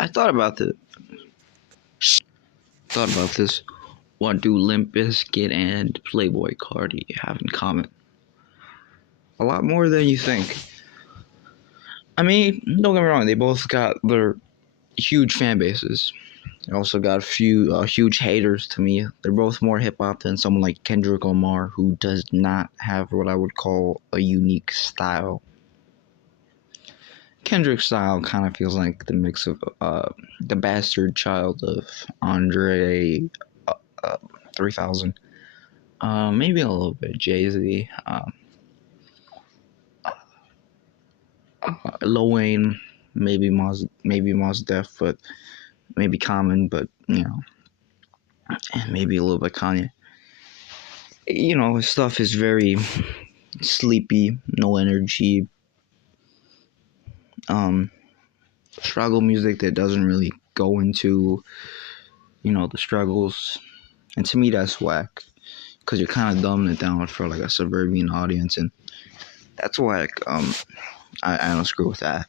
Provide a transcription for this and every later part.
I thought about this. What do Limp Bizkit and PlayBoi Carti have in common? A lot more than you think. I mean, don't get me wrong. They both got their huge fan bases. They also got a few huge haters to me. They're both more hip hop than someone like Kendrick Lamar, who does not have what I would call a unique style. Kendrick's style kind of feels like the mix of the bastard child of Andre 3000, maybe a little bit Jay-Z, Lil Wayne, maybe Mos Def, but maybe Common, but and maybe a little bit Kanye. His stuff is very sleepy, no energy, struggle music that doesn't really go into the struggles, and to me that's whack, because you're kind of dumbing it down for like a suburban audience, and that's whack. I don't screw with that.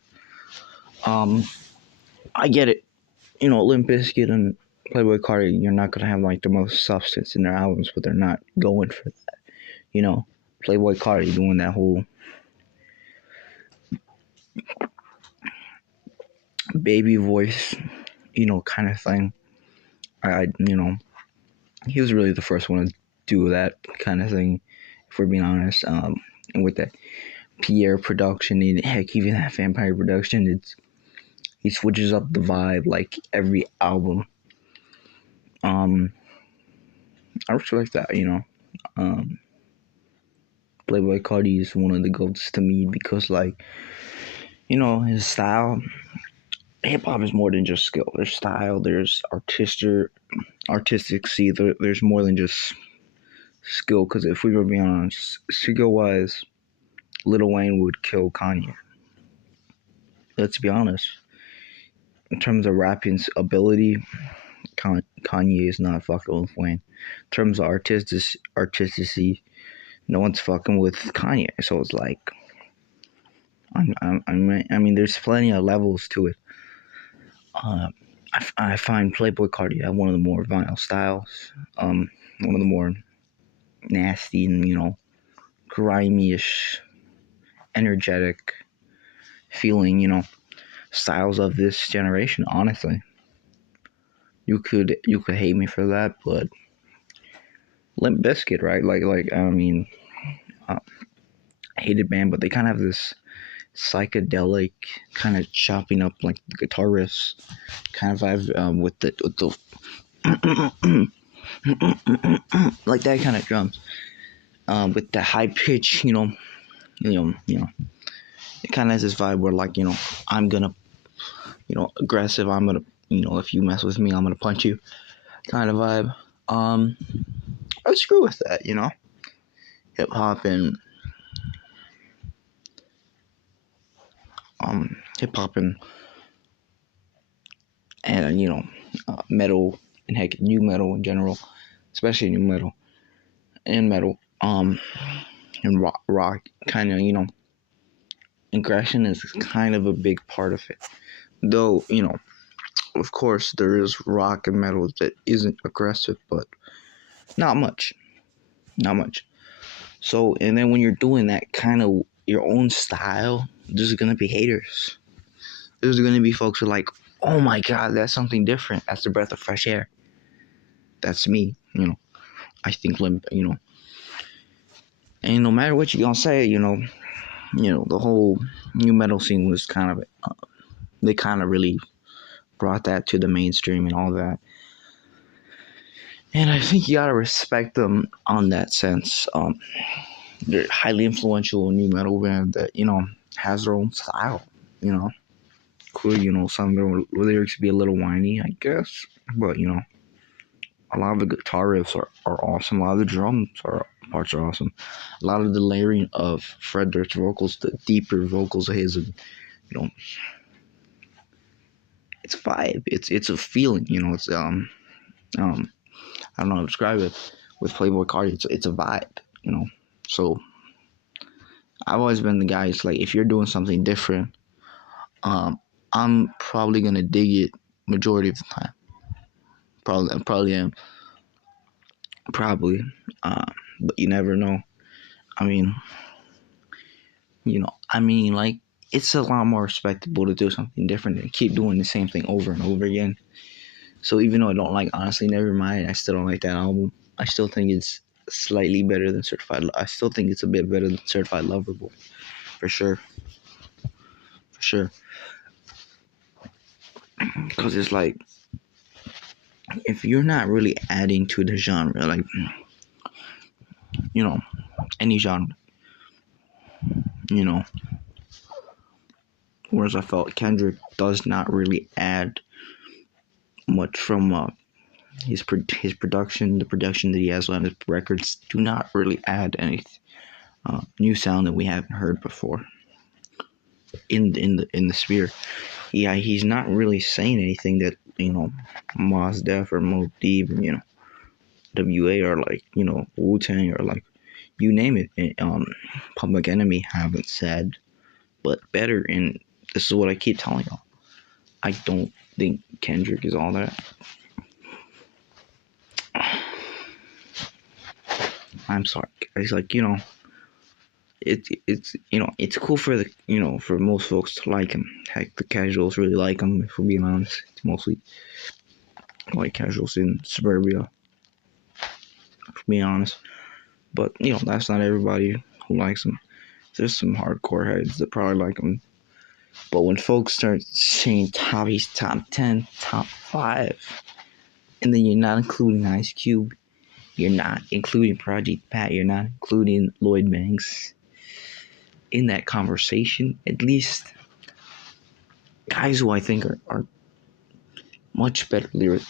I get it. Limp Bizkit and PlayBoi Carti, you're not gonna have like the most substance in their albums, but they're not going for that. PlayBoi Carti doing that whole baby voice, kind of thing. He was really the first one to do that kind of thing, if we're being honest. And with that Pierre production, and heck, even that Vampire production, he switches up the vibe like every album. I respect that, PlayBoi Carti is one of the goats to me because, his style. Hip hop is more than just skill. There's style. There's artistic. See, there's more than just skill. Because if we were being honest, skill wise, Lil Wayne would kill Kanye. Let's be honest. In terms of rapping ability, Kanye is not fucking with Wayne. In terms of artisticy, no one's fucking with Kanye. So it's like, I mean, there's plenty of levels to it. I find PlayBoi Carti have one of the more vinyl styles. One of the more nasty and grimy-ish, energetic feeling styles of this generation. Honestly, you could hate me for that, but Limp Bizkit, right? Hated band, but they kind of have this psychedelic kind of chopping up like the guitar riffs kind of vibe, with the like that kind of drums, with the high pitch, it kind of has this vibe where I'm gonna aggressive, I'm gonna if you mess with me I'm gonna punch you kind of vibe. I screw with that, hip hop and metal, and heck, new metal in general, especially new metal and metal, and rock kind of, aggression is kind of a big part of it. Though, of course there is rock and metal that isn't aggressive, but not much. So, and then when you're doing that kind of your own style, there's gonna be haters. There's gonna be folks who are like, oh my god, that's something different. That's a breath of fresh air. That's me, I think Limp, and no matter what you're gonna say, the whole new metal scene was kind of, they kind of really brought that to the mainstream and all that. And I think you gotta respect them on that sense. They're highly influential new metal band that, has their own style, Could, some of their lyrics be a little whiny, I guess. But, a lot of the guitar riffs are awesome. A lot of the drums parts are awesome. A lot of the layering of Fred Durst's vocals, the deeper vocals of his, and, it's a vibe. It's a feeling, it's, I don't know how to describe it. With PlayBoi Carti, it's a vibe, So, I've always been the guy. It's like, if you're doing something different, I'm probably gonna dig it majority of the time. Probably am. Probably. But you never know. I mean, like, it's a lot more respectable to do something different than keep doing the same thing over and over again. So even though I don't like Honestly Nevermind, I still don't like that album. I still think it's slightly better than Certified. I still think it's a bit better than Certified Lover Boy, for sure. For sure. Because it's like, if you're not really adding to the genre, like, any genre, you know, whereas I felt Kendrick does not really add much from his production. The production that he has on his records do not really add any new sound that we haven't heard before in the sphere. Yeah, he's not really saying anything that Mos Def or Mobb Deep, WA, or like Wu Tang, or like you name it. Public Enemy haven't said, but better. And this is what I keep telling y'all. I don't think Kendrick is all that. I'm sorry. It's like, it's cool for the for most folks to like him. Heck, the casuals really like him. If we're being honest, it's mostly like casuals in suburbia. For being honest, but that's not everybody who likes him. There's some hardcore heads that probably like him. But when folks start saying he's top 10, top 5, and then you're not including Ice Cube, you're not including Project Pat, you're not including Lloyd Banks in that conversation, at least guys who I think are much better lyric.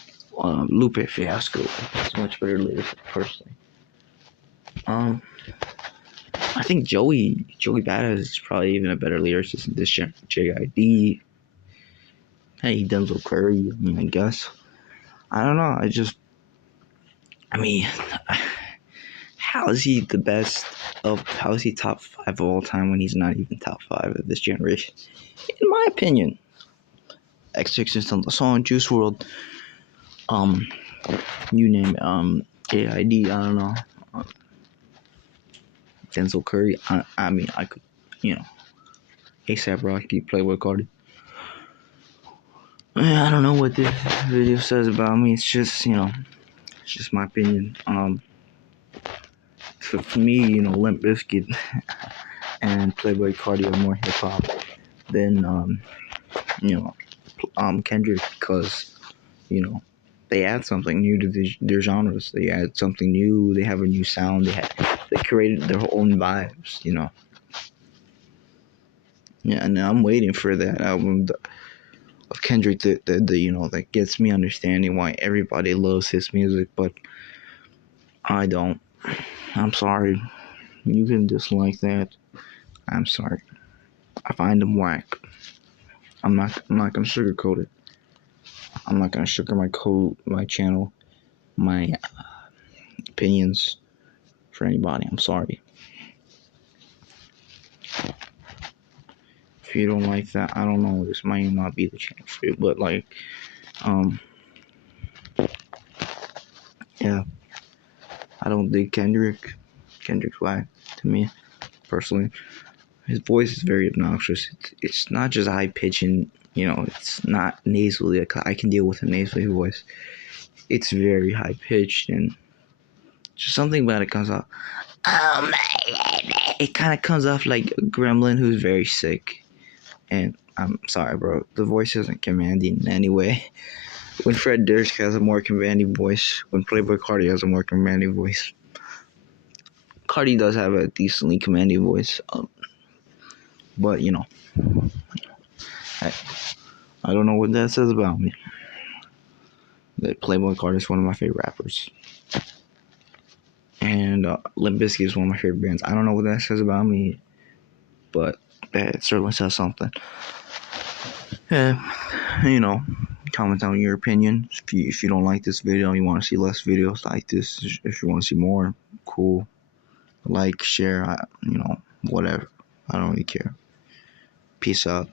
Lupe Fiasco is much better lyric, personally. I think Joey Badass is probably even a better lyricist than this JID. Hey, Denzel Curry. I guess. I don't know. How is he the best how is he top 5 of all time when he's not even top 5 of this generation? In my opinion. X6 on the song, Juice WRLD, you name it, JID, I don't know, Denzel Curry, I could, ASAP Rocky, PlayBoi Carti. I don't know what this video says about me. It's just, it's just my opinion. For me, Limp Bizkit and PlayBoi Carti are more hip hop than Kendrick, because they add something new to their genres. They add something new. They have a new sound. They created their own vibes. Yeah, and I'm waiting for that album of Kendrick that gets me understanding why everybody loves his music, but I don't. I'm sorry. You can dislike that. I'm sorry. I find him whack. I'm not gonna sugarcoat it. I'm not gonna sugarcoat my channel, my opinions for anybody. I'm sorry. If you don't like that, I don't know. This might not be the channel for you, but yeah. I don't dig Kendrick. Kendrick's whack to me, personally. His voice is very obnoxious. It's not just high pitching. It's not nasally. I can deal with a nasally voice. It's very high pitched, and just something about it comes out. It kind of comes off like a gremlin who's very sick. And I'm sorry, bro. The voice isn't commanding in any way. When Fred Durst has a more commanding voice, when PlayBoi Carti has a more commanding voice. Carti does have a decently commanding voice, but I don't know what that says about me. That PlayBoi Carti is one of my favorite rappers, and Limp Bizkit is one of my favorite bands. I don't know what that says about me, but that certainly says something. Yeah, comment on your opinion. If you don't like this video, you want to see less videos like this. If you want to see more, cool. Like, share, whatever. I don't really care. Peace out.